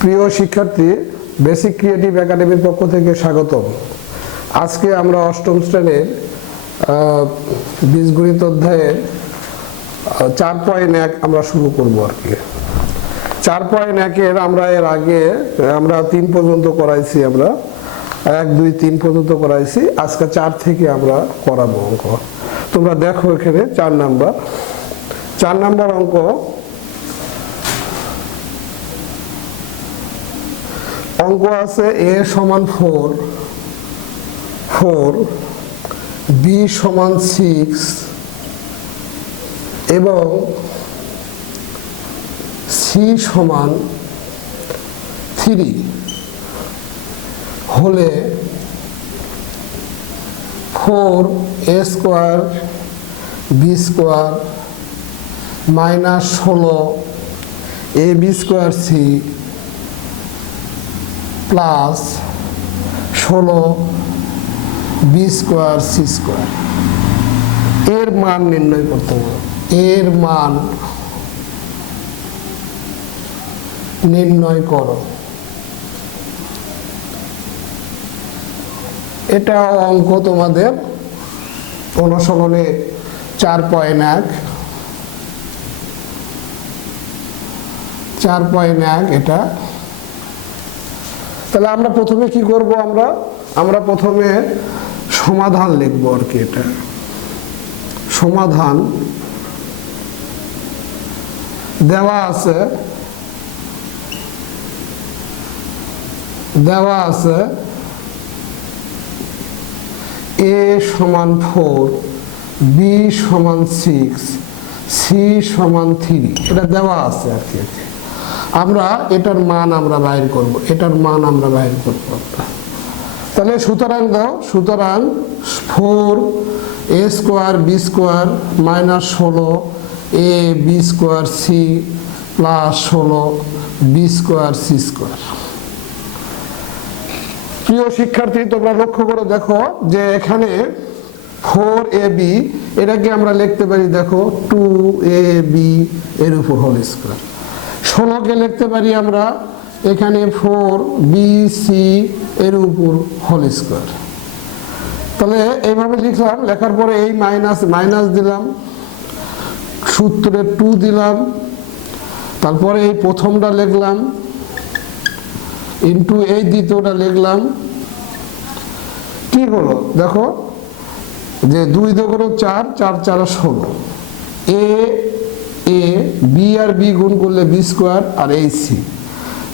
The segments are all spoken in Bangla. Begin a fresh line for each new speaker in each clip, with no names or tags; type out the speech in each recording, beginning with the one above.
প্রিয় শিক্ষার্থী বেসিক ক্রিয়েটিভ একাডেমির পক্ষ থেকে স্বাগতম। আজকে আমরা অষ্টম শ্রেণির বীজগণিত অধ্যায়ের চার পয়েন্ট এক আমরা শুরু করব আর কি। চার পয়েন্ট একের আমরা এর আগে, আমরা তিন পর্যন্ত করাইছি আমরা। এক, দুই, তিন পর্যন্ত করাইছি। আজকে চার থেকে আমরা করাবো অঙ্ক। তোমরা দেখো এখানে চার নাম্বার। চার নাম্বার অঙ্ক অঙ্ক আছে এ সমান ফোর। ফোর, বি সমান সিক্স। এবং সি সমান থ্রি। হলে four A square, B square, minus ষোলো, A B square C. Plus ষোলো বি স্কোয়ার সি স্কোয়ার। এর মান নির্ণয় করতে হবে। এর মান নির্ণয় করো। এটা অঙ্ক তোমাদের অনুসরণে চার পয়েন্ট এক। চার পয়েন্ট এক এটা তাহলে আমরা প্রথমে কি করব আমরা? আমরা প্রথমে সমাধান লিখব আর কি এটা। সমাধান দেওয়া আছে। দেওয়া আছে এ সমান ফোর, বি সমান সিক্স, সি সমান থ্রি। এটা দেওয়া আছে আর কি। আমরা, এটার মান আমরা বাইর করব, এটার মান আমরা বাইর করব। তাহলে সুতরাং দাও, সুতরাং four A square B square minus ষোলো, A B square C plus ষোলো, বি স্কোয়ার সি স্কোয়ার। প্রিয় শিক্ষার্থী, তোমরা লক্ষ্য করে দেখো যে এখানে ফোর এ বি, এটাকে আমরা লিখতে পারি দেখো টু এ বি এর উপর হোল স্কোয়ার। ষোলোকে লিখতে পারি আমরা, এখানে ফোর বি সি এর উপর হোল স্কোয়ার তাহলে এইভাবে লিখলাম, লেখার পরে এই মাইনাস মাইনাস দিলাম, সূত্রে টু দিলাম, তারপরে এই প্রথমটা লিখলাম ইন্টু এই দ্বিতীয়টা লিখলাম। কি হলো? দেখো, যে দুই দোকানো চার চার চার, ষোলো। এ এ, বি আর বি গুণ করলে বি স্কোয়ার আর এই সি।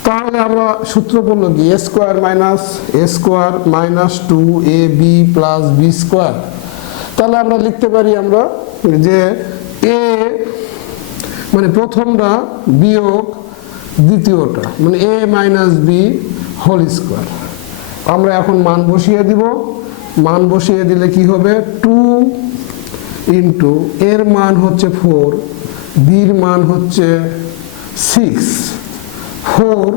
তাহলে আমরা সূত্র পড়ল কি? A square minus A square minus two A B plus B square. তাহলে আমরা লিখতে পারি আমরা যে এ মানে প্রথমটা বিয়োগ দ্বিতীয়টা মানে A minus B whole square. আমরা এখন মান বসিয়ে দিব। মান বসিয়ে দিলে কি হবে? টু ইন্টু এর মান হচ্ছে ফোর। বির মান হচ্ছে সিক্স ফোর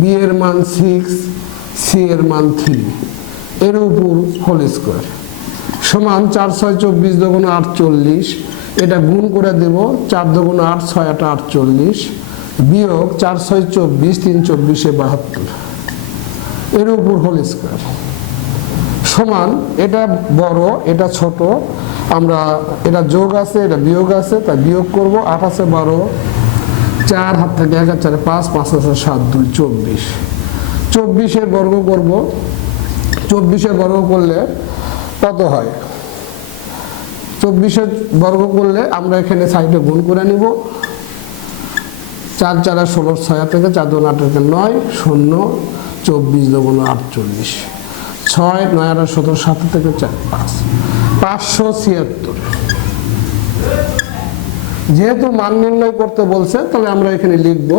বি এর মান সিক্স সি এর মান থ্রি এর উপর হোল স্কোয়ার সমান চার ছয় চব্বিশ দগুণ আটচল্লিশ। এটা গুণ করে দেব চার দগুণ আট ছয় আট আটচল্লিশ। বিয়োগ চার ছয় চব্বিশ, তিন চব্বিশে বাহাত্তর। এর উপর হোল স্কোয়ার সমান, এটা বড়, এটা ছোট, আমরা, এটা যোগ আছে, এটা বিয়োগ আছে, তাই বিয়োগ করব আট আছে বারো, চার হাত থেকে এক চারে পাঁচ পাঁচ আছে সাত, দুই, চব্বিশ। চব্বিশের বর্গ করব, চব্বিশের বর্গ করলে কত হয়? চব্বিশের বর্গ করলে আমরা এখানে সাইডে গুণ করে নিব। চার চারা ষোলো ছয় থেকে চার দু আটের নয়, শূন্য, চব্বিশ দগুণ আটচল্লিশ। ছয়, নয় আঠারো সতেরো, সাত থেকে চার, পাঁচ। পাঁচশো ছিয়াত্তর। যেহেতু মান নির্ণয় করতে বলছে, তাহলে আমরা এখানে লিখব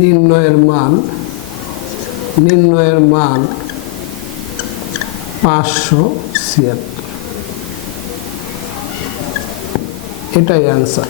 নির্ণয়ের মান নির্ণয়ের মান পাঁচশো ছিয়াত্তর। এটাই অ্যান্সার